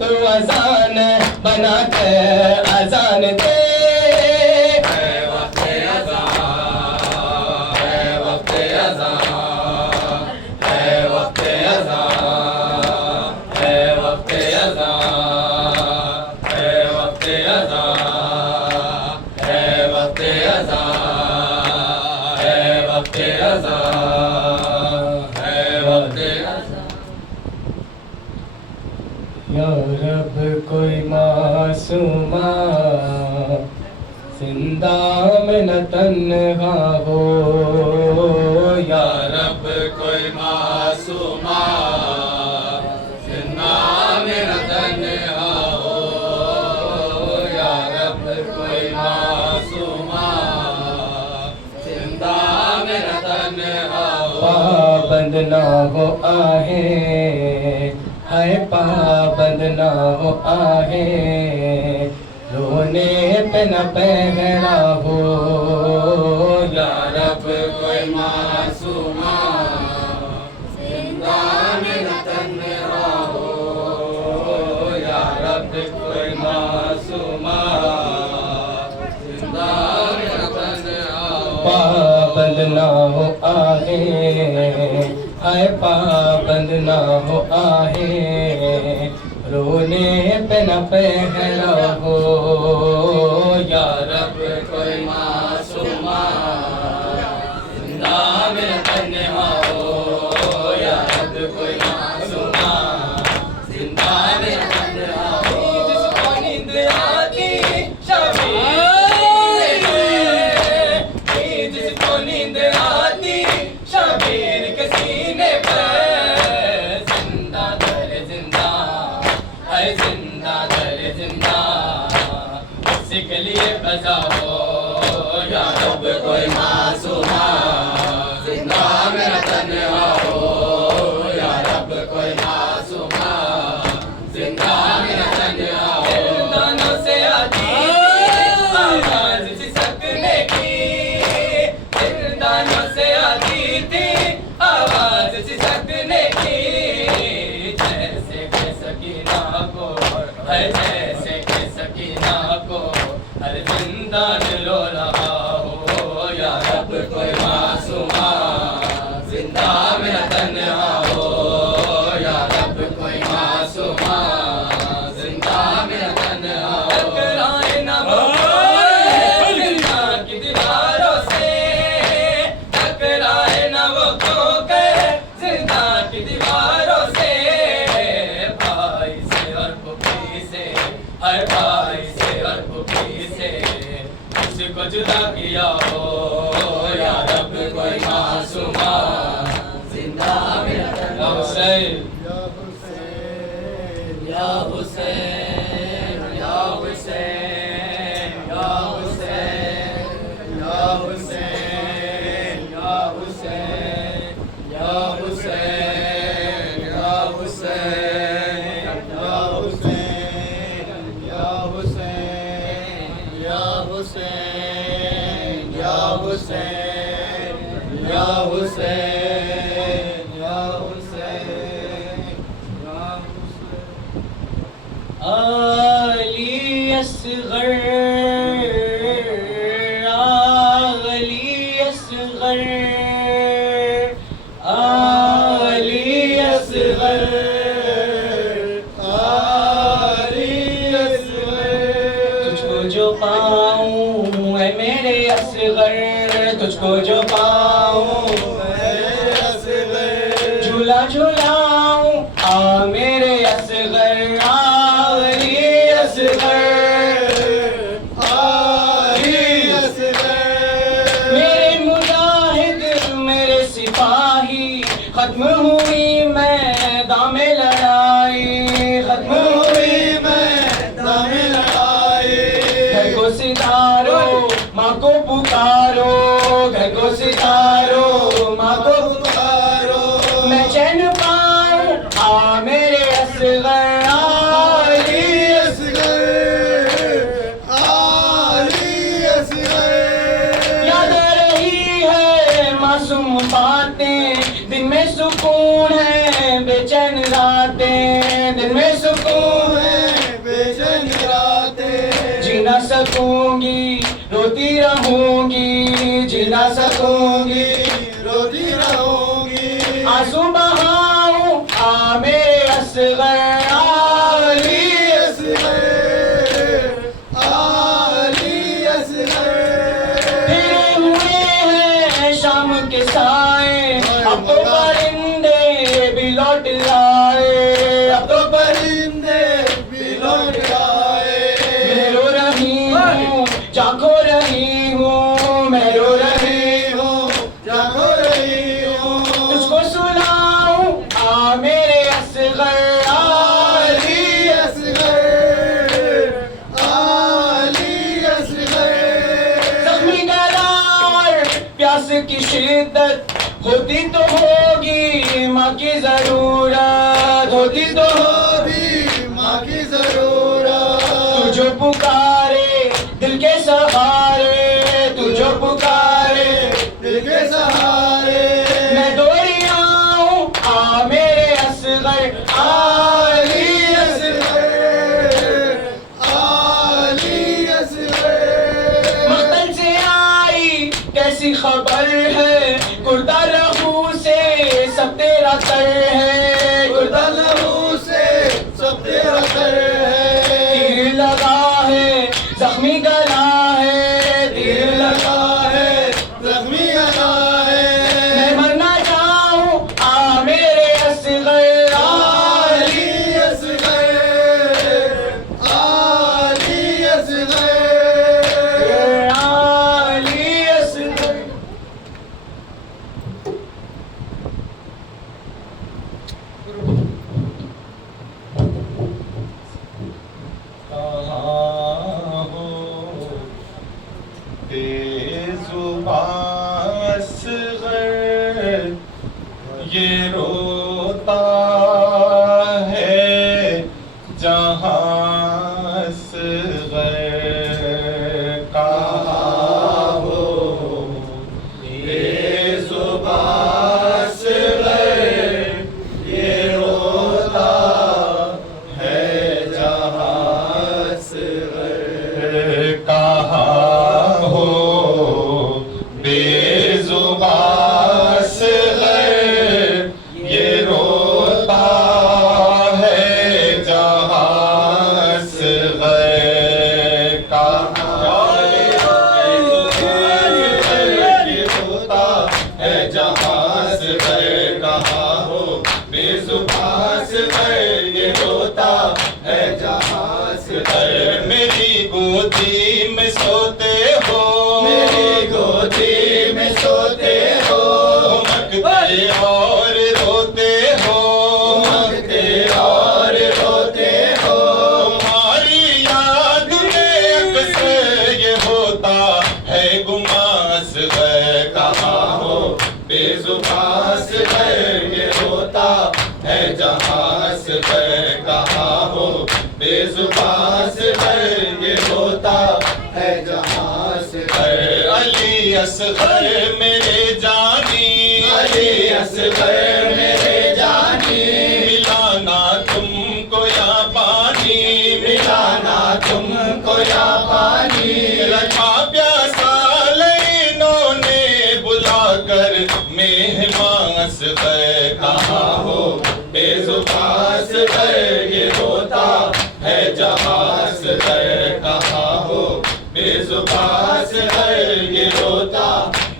तो अजान बना कर अजान दे। या रब कोई मासूमा जिंदा में न तन्हा हो, या रब कोई मासूमा जिंदा में न तन्हा हो, या रब कोई मासूमा जिंदा में न तन्हा हो। पाबंद ना हो आहे है, पाबंद ना हो आहे, रोने पे न पहरा हो, या रब कोई मासूमा जिंदा में न तन्हा हो, या रब कोई मासूमा जिंदा में न तन्हा हो। पाबंद ना हो आहे है, पाबंद ना हो आहे, रोने पे न पहरा हो, या रब कोई मासूमा जिंदा में न तन्हा हो, या रब कोई मासूमा जिंदा में न तन्हा हो। जिसको नींद आती शबीर, जिसको नींद आती शबीर के सीने पर, जिंदा दर जिंदा है, जिंदा दर जिंदा उसी के लिए बजाओ, या रब कोई मासूमा जिंदा में न तन्हा हो, या रब कोई मासूमा जिंदा में न तन्हा हो। दानों से आती आवाज सिसकने की, दानों से आती थी आवाज सिसकने की, जैसे के सकीना को है, जैसे के सकीना को हर जिंदा रो रहा हो, या रब कोई मासूमा जिंदा में न तन्हा हो, या रब कोई मासूमा जिंदा में न तन्हा हो। टकराए ना वो जिंदा की दीवारों से, टकराए ना वो ठोकर जिंदा की दीवारों से, भाई से और पुपी से, हर भाई से और पुपी से उसको जुदा किया हो, या रब कोई मासूमा जिंदा में न तन्हा हो। या हुसैन, या हुसैन, या हुसैन, या हुसैन, या हुसैन, या हुसैन, या हुसैन, या हुसैन, या हुसैन, या हुसैन, या हुसैन, या हुसैन, या हुसैन, या आली असगर, आली असगर, आली असगर, आली असगर। तुझको जो पाऊं है मेरे असगर, तुझको जो पाऊं मेरे असगर, झूला झूलाऊं आ मेरे असगर, आली असगर, आली असगर। मेरे मुजाहिद मेरे सिपाही खत्म हुई मैदान में लड़ाई, खत्म हुई मैदान में लड़ाई। घर को सितारो माँ को पुकारो, घर को सितारो माँ को पुकारो, मैं चैन पा सकूंगी रोती रहूंगी, जी ना सकूंगी रोती रहूंगी। आंसू बहाऊं आ मेरे असगर आली असगर, आली असगर। फिरे हुए हैं शाम के साए, अब तो परिंदे भी लौट आए, अब तो परिंदे भी लौट आए। मैं रो रही हूँ जागो रही हूँ, मैं रो रही हूँ जागो रही हूँ। तुझको सुनाऊं आ मेरे असगर आली असगर, आली असगर। जख्मी गला और प्यास की शिद्दत होती तो होगी माँ की जरूरत, होती तो होगी माँ की जरूरत। तू जो पुकारे दिल के सहारे, तू जो पुकारे दिल के सहारे। मैं दौड़िया हूँ आ मेरे असगर आली असगर, आली असगर। मक्तल से आई कैसी खबर है, कुर्ता लहू से सब तेरा तर है, खुदा लहू से सब तेरा कर है। तीर लगा है जख्मी गला है, तीर लगा है जख्मी गला है। मैं मरना चाहूं आ मेरे असगर आली आली असगर, आली असगर। आली असगर। कहाँ हो बेजुबान असगर, ये रोता है जहाँ असगर। कहाँ हो बेजुबान असगर, ये रोता है जहाँ असगर। कहाँ हो बेजुबान असगर, ये रोता है जहाँ असगर। कहाँ ये रोता है जहाँ असगर। कहाँ हो बेजुबान असगर, ये रोता है जहाँ असगर। मेरी गोदी में सोते हो, मेरी गोदी में सोते हो, मगते और रोते हो, मगते और रोते हो। तुम्हारी याद में अक्सर ये होता है गुमास है। कहाँ हो बेजुबास है, ये होता है जहाँ से है। कहाँ हो बेजुबास है, ये होता है जहाँ से है। अली असगर मेरे जानी, अली असगर मेरे जानी। मिलाना तुमको या पानी, मिलाना तुमको या पानी। रखा प्यासा लइनों ने बुलाकर मेहमान असगर। कहाँ हो बेजुबास है, ये रोता है जहाँ असगर। कहाँ हो बेजुबास है, ये रोता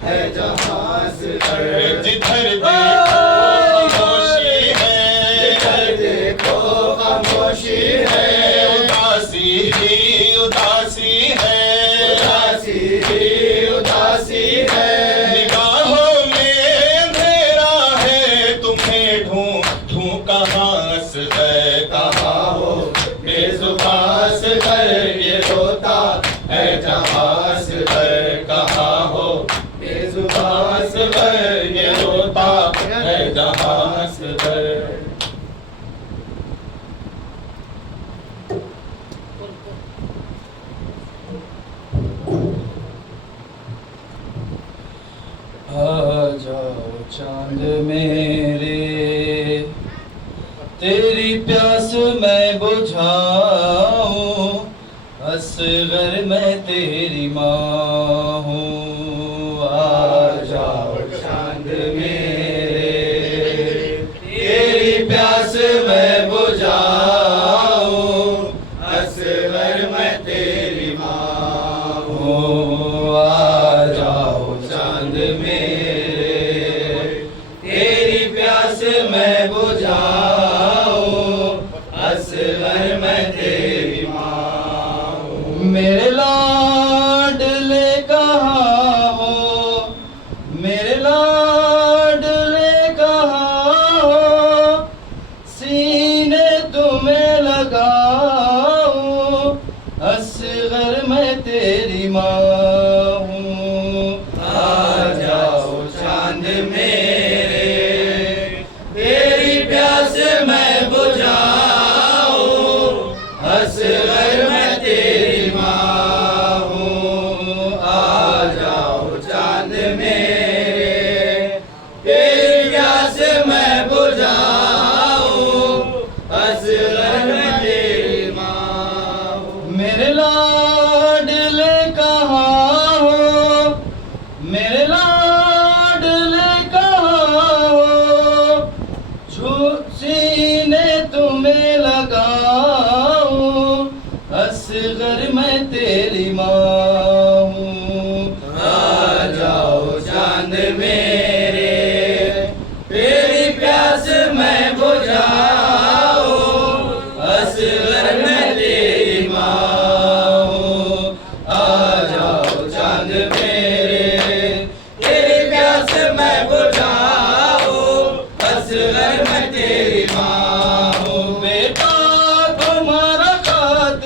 है जहाँ असगर। जिधर देखो खामोशी है, जिधर देखो खामोशी है। उदासी ही उदासी है, उदासी ही उदासी है। निगाहों में अंधेरा है, तुम्हें ढूंढूं कहाँ असगर। कहाँ हो बेजुबास है, ये रोता है जहाँ असगर। कहाँ हो बेजुबास है, ये रोता है जहाँ असगर। आ जाओ चांद मेरे, तेरी प्यास मैं बुझाऊं। आ असगर मैं तेरी माँ हूँ, आ जाओ चांद मेरे, तेरी प्यास मैं बुझाऊं, असगर मैं तेरी माँ हूँ। आ जाओ चांद मेरे, तेरी प्यास मैं बुझाऊं, असगर मैं तेरी माँ हूँ। मेरे लाडले कहाँ हो, मेरे लाडले कहाँ हो, सीने तुम्हें लगाऊं, असगर मैं तेरी माँ हूँ। आ जाओ चांद मेरे, तेरी प्यास मैं बुझाऊं, असगर मैं तेरी माँ हूँ। आ जाओ चांद मेरे, तेरी प्यास मैं बुझाऊं, असगर मैं तेरी माँ हूँ। मेरे लाडले कहाँ हो, मेरे लाडले कहाँ हो, सीने तुम्हें लगाऊं, असगर मैं तेरी माँ हूँ। आ जाओ चांद मेरे, तेरी प्यास मैं बुझाऊं, असगर मैं तेरी माँ हूँ। आ जाओ चांद मेरे, तेरी प्यास मैं बुझाऊं, असगर मैं तेरी माँ हूँ। बेटा तुम्हारा खात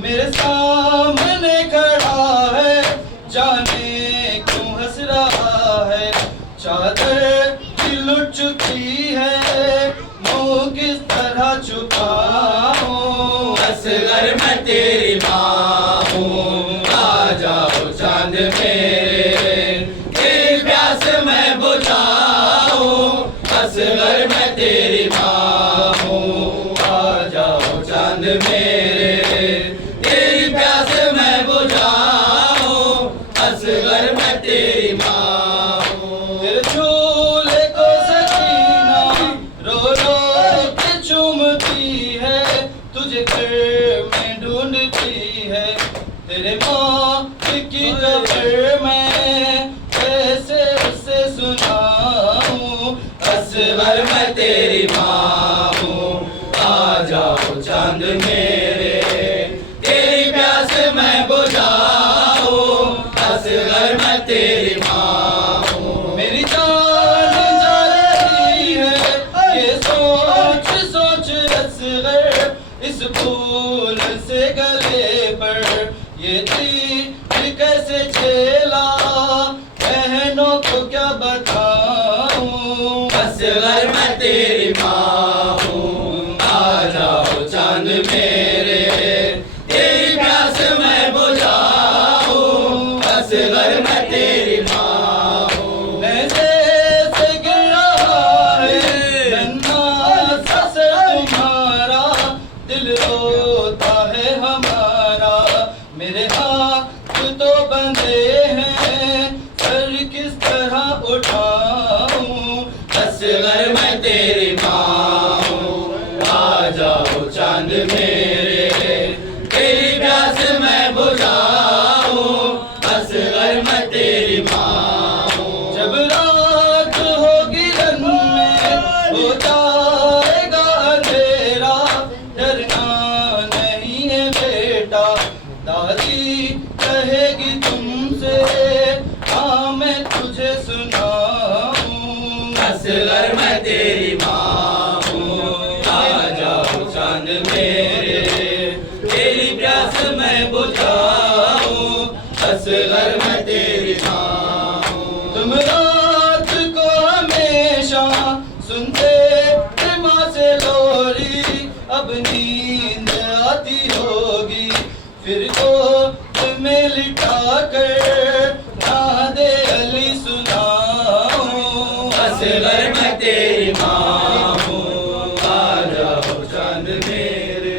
मेरे सामने खड़ा है, जाने क्यों हंस रहा है, चादर की लुट चुकी है, मुंह किस तरह छुपाऊं, असगर मैं तेरी माँ हूँ। आ जाओ चांद मेरे, तेरी प्यास मैं बुझाऊं, असगर मैं तेरी माँ हूँ। आ जाओ चांद मेरे, तेरी प्यास मैं बुझाऊं, असगर मैं तेरी माँ हूँ। तेरे झूले को सकीना रो रो के चूमती है, तुझे घर में ढूंढती है, तेरे माँ की खबर मैं कैसे उसे सुनाऊं, असगर मैं तेरी माँ हूँ। आ जाओ चांद मेरे, तेरी प्यास मैं बुझाऊं, असगर मैं तेरी माँ हूँ। मेरी जान जा रही है, ये सोच सोच असगर, इस फूल से गले पर ये तीर कैसे झेला, बहनों को क्या बताऊं, असगर मैं तेरी माँ हूँ। आ जाओ चांद मेरे, तेरी प्यास मैं बुझाऊं, असगर मैं तेरी माँ हूँ। नैज़े से गिर रहा है नन्हा सा सर तुम्हारा, दिल रोता है हमारा, मेरे हाथ तो बंधे हैं, सर किस तरह उठाऊं, असगर मैं तेरी माँ हूँ। आ जाओ चांद मेरे, तेरी प्यास मैं बुझाऊं, असगर मैं तेरी माँ हूँ। जब रात होगी रन में हो जाएगा अंधेरा, डरना नहीं है बेटा, दादी कहेगी तुमसे, हाँ मैं तुझे सुनाऊं, असगर मैं तेरी माँ हूँ। आ जाओ चांद मेरे, तेरी प्यास मैं बुझाऊं, असगर मैं तेरी माँ हूँ। तुम रात को हमेशा सुनते थे माँ से लोरी, अब नींद आती होगी, फिर को तुम्हें लिटा कर नादे अली सुनाऊं, असगर मैं तेरी माँ हूँ। आ जाओ चांद मेरे,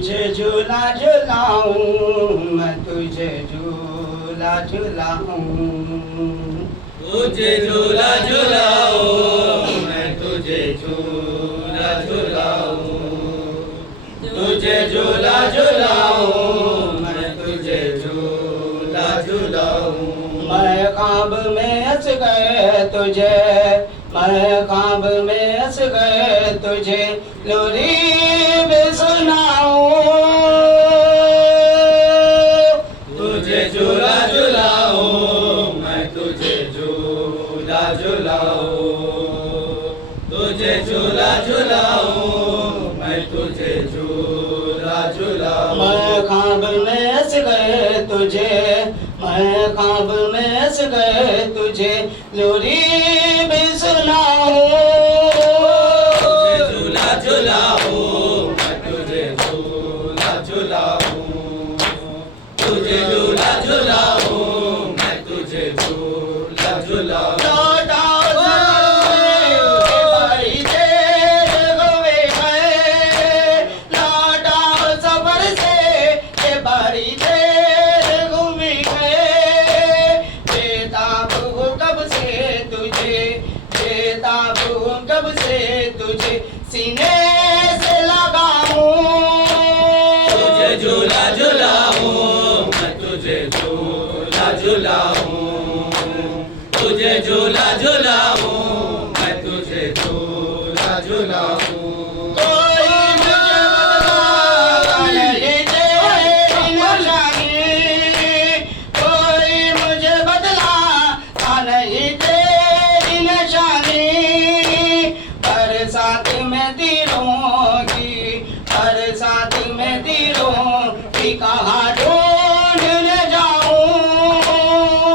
तुझे झूला झुलाऊं, मैं तुझे झूला झुलाऊं, तुझे झूला झुलाऊं, मैं तुझे झूला झुलाऊं, तुझे झूला झुलाऊं, मैं तुझे झूला झुलाऊं। मैं ख्वाब में हंस गए तुझे, मैं ख्वाब में हंस गए तुझे, लोरी भी सुनाऊं, तुझे झूला झुलाऊं, मैं तुझे झूला झुलाऊं, तुझे झूला झुलाऊं, मैं तुझे झूला झुलाऊं। मैं ख्वाब में हंस गए तुझे, मैं ख्वाब में हंस गए तुझे, लोरी भी सुनाऊं, तुझे झूला झुलाऊं, मैं तुझे झूला झुलाऊं, तुझे झूला झुलाऊं, मैं तुझे झूला झुलाऊं। कब से तुझे सीने से लगाऊं, तुझे झूला झुलाऊं, मैं तुझे झूला झुलाऊं, तुझे झूला झुलाऊं, मैं तुझे झूला झुलाऊं। कहाँ ढूंढने जाऊं,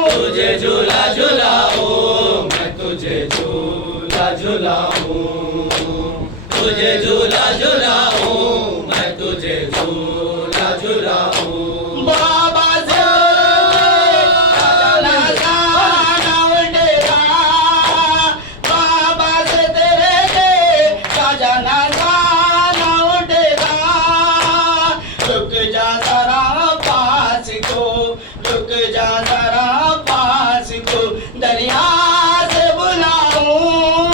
तुझे झूला झुलाऊं, मैं तुझे झूला झुलाऊं, तुझे झूला झुलाऊं, मैं तुझे झूला झुलाऊं। बाबा से ना जाना उठेगा, बाबा से तेरे के जाना जाना उठेगा, रुक जा जरा पास को, रुक जा जरा पास को, दरिया से बुलाऊं,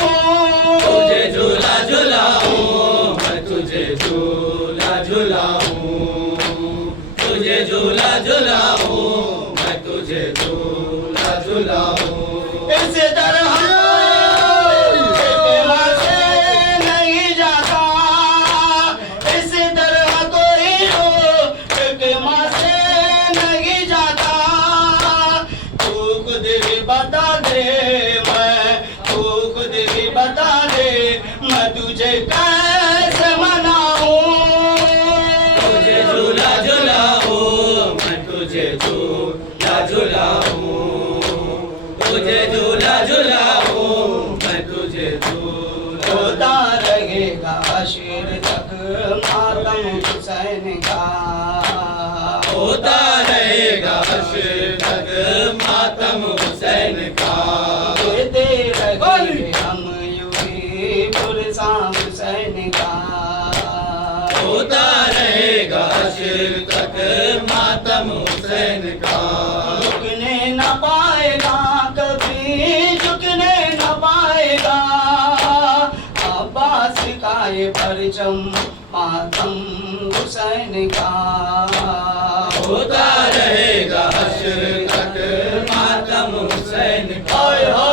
तुझे झूला झुलाऊं, मैं तुझे झूला झुलाऊं, तुझे झूला झुलाऊं, मैं तुझे झूला झुलाऊं। इस तरह नहीं जाता, इस तरह कोई माँ से नहीं जाता, तू खुद भी बता दे, तू खुद भी बता दे, मैं तुझे कैसे मनाऊं, तुझे झूला झुलाऊं, मैं तुझे झूला झुलाऊं, तुझे झूला झुलाऊं, मैं तुझे झूला। होता रहेगा आखिर तक मातम हुसैन का, होता रहेगा आखिर तक मातम हुसैन का, देते रहेंगे हम यूं पुरसा हुसैन का, होता रहेगा आखिर तक मातम हुसैन का। झुकने न पाएगा कभी, झुकने न पाएगा, अब्बास का ये परचम मातम हुसैन का, होता रहेगा आखिर तक मातम हुसैन का। हाय हाय